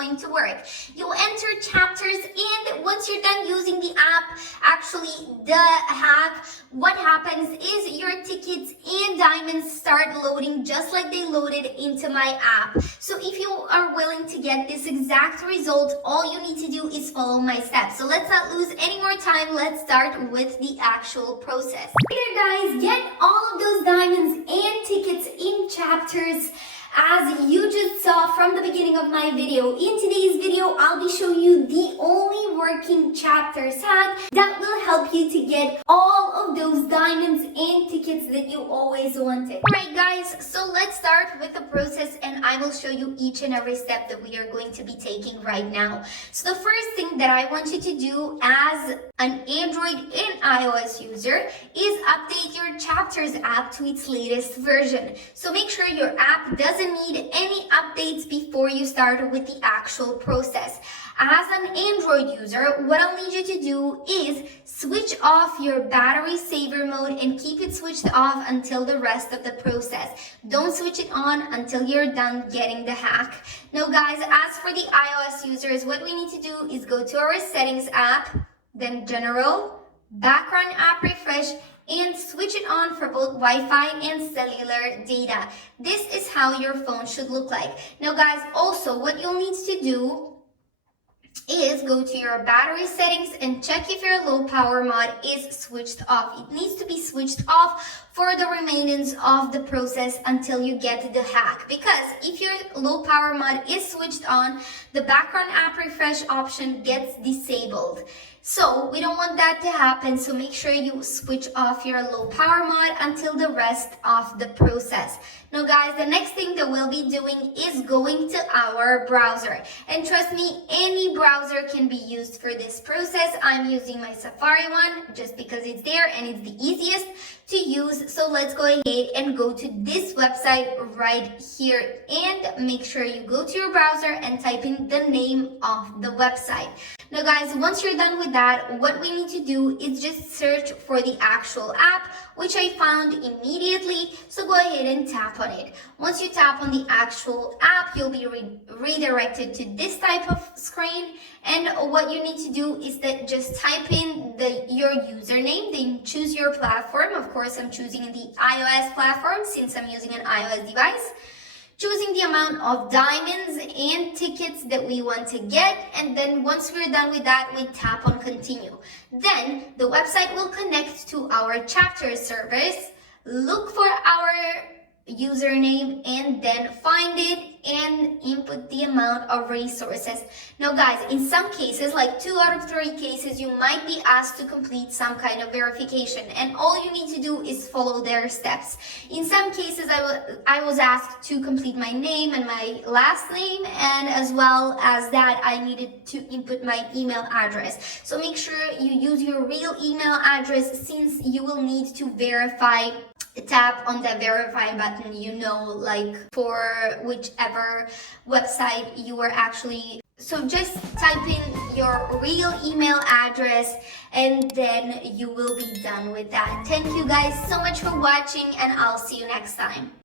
going to work. You'll enter chapters, and once you're done using the app, actually the hack, what happens is your tickets and diamonds start loading just like they loaded into my app. So if you are willing to get this exact result, all you need to do is follow my steps. So let's not lose any more time. Let's start with the actual process. Here guys, get all of those diamonds and tickets in chapters as you just saw from the beginning of my video. In today's video, I'll be showing you the only working chapters hack that will help you to get all of those diamonds and tickets that you always wanted. Alright guys, so let's start with the process, and I will show you each and every step that we are going to be taking right now. So the first thing that I want you to do as an Android and iOS user is update your chapters app to its latest version. So make sure your app doesn't need any updates before you start with the actual process. As an Android user, what I'll need you to do is switch off your battery saver mode and keep it switched off until the rest of the process. Don't switch it on until you're done getting the hack. Now guys, as for the iOS users, what we need to do is go to our settings app, then general, background app refresh, and switch it on for both Wi-Fi and cellular data. This is how your phone should look like. Now guys, also what you'll need to do is go to your battery settings and check if your low power mod is switched off. It needs to be switched off for the remainings of the process until you get the hack, because if your low power mod is switched on, the background app refresh option gets disabled. So we don't want that to happen, so make sure you switch off your low power mod until the rest of the process. Now guys, the next thing that we'll be doing is going to our browser. And trust me, any browser can be used for this process. I'm using my Safari one just because it's there and it's the easiest to use. So let's go ahead and go to this website right here, and make sure you go to your browser and type in the name of the website. Now guys, once you're done with that, what we need to do is just search for the actual app, which I found immediately. So go ahead and tap on it. Once you tap on the actual app, you'll be redirected to this type of screen. And what you need to do is that just type in your username, then choose your platform. Of course, I'm choosing the iOS platform since I'm using an iOS device. Choosing the amount of diamonds and tickets that we want to get, and then once we're done with that, we tap on continue. Then the website will connect to our chapter service, look for our username, and then find it and input the amount of resources. Now guys, in some cases, like 2 out of 3 cases, you might be asked to complete some kind of verification, and all you need to do is follow their steps. In some cases, I was asked to complete my name and my last name, and as well as that, I needed to input my email address. So make sure you use your real email address, since you will need to verify. Tap on the verify button, like for whichever website you were actually. So just type in your real email address, and then you will be done with that. Thank you guys so much for watching, and I'll see you next time.